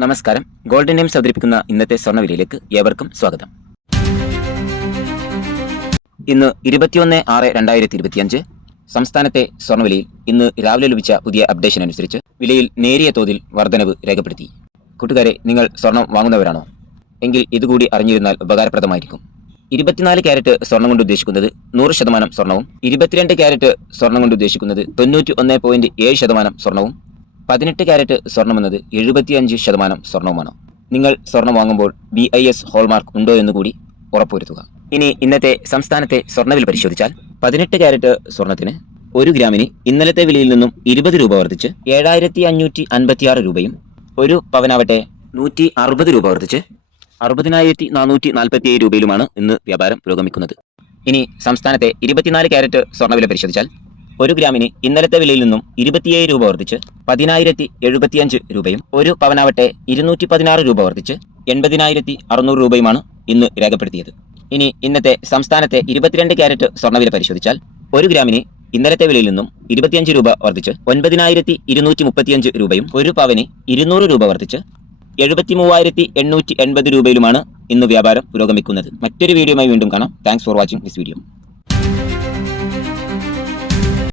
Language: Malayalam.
നമസ്കാരം. ഗോൾഡൻ ടൈംസ് അവതരിപ്പിക്കുന്ന ഇന്നത്തെ സ്വർണ്ണവിലയിലേക്ക് ഏവർക്കും സ്വാഗതം. ഇന്ന് 21/6/2025 സംസ്ഥാനത്തെ സ്വർണ്ണവിലയിൽ ഇന്ന് രാവിലെ ലഭിച്ച പുതിയ അപ്ഡേഷൻ അനുസരിച്ച് വിലയിൽ നേരിയ തോതിൽ വർധനവ് രേഖപ്പെടുത്തി. കൂട്ടുകാരെ, നിങ്ങൾ സ്വർണം വാങ്ങുന്നവരാണോ? എങ്കിൽ ഇതുകൂടി അറിഞ്ഞിരുന്നാൽ ഉപകാരപ്രദമായിരിക്കും. 24 ക്യാരറ്റ് സ്വർണം കൊണ്ട് ഉദ്ദേശിക്കുന്നത് 100% സ്വർണവും, 22 ക്യാരറ്റ് സ്വർണം കൊണ്ട് ഉദ്ദേശിക്കുന്നത് 91.7% സ്വർണവും, 18 ക്യാരറ്റ് സ്വർണം എന്നത് 75% സ്വർണവുമാണ്. നിങ്ങൾ സ്വർണം വാങ്ങുമ്പോൾ BIS ഹോൾമാർക്ക് ഉണ്ടോ എന്നുകൂടി ഉറപ്പുവരുത്തുക. ഇനി ഇന്നത്തെ സംസ്ഥാനത്തെ സ്വർണ്ണവില പരിശോധിച്ചാൽ 18 ക്യാരറ്റ് സ്വർണത്തിന് 1 ഗ്രാമിന് ഇന്നലത്തെ വിലയിൽ നിന്നും 20 രൂപ വർദ്ധിച്ച് 7556 രൂപയും, ഒരു പവനാവട്ടെ 160 രൂപ വർദ്ധിച്ച് 60,447 രൂപയിലുമാണ് ഇന്ന് വ്യാപാരം പുരോഗമിക്കുന്നത്. ഇനി സംസ്ഥാനത്തെ 24 ക്യാരറ്റ് സ്വർണ്ണവില പരിശോധിച്ചാൽ 1 ഗ്രാമിന് ഇന്നലത്തെ വിലയിൽ നിന്നും 27 രൂപ വർദ്ധിച്ച് 10,075 രൂപയും, ഒരു പവനാവട്ടെ 216 രൂപ വർദ്ധിച്ച് 80,600 രൂപയുമാണ് ഇന്ന് രേഖപ്പെടുത്തിയത്. ഇനി ഇന്നത്തെ സംസ്ഥാനത്തെ 22 ക്യാരറ്റ് സ്വർണ്ണവില പരിശോധിച്ചാൽ 1 ഗ്രാമിന് ഇന്നലത്തെ വിലയിൽ നിന്നും 25 രൂപ വർദ്ധിച്ച് 9,235 രൂപയും, ഒരു പവന് 200 രൂപ വർദ്ധിച്ച് 73,880 രൂപയിലുമാണ് ഇന്ന് വ്യാപാരം പുരോഗമിക്കുന്നത്. മറ്റൊരു വീഡിയോയുമായി വീണ്ടും കാണാം. Thanks for watching this video.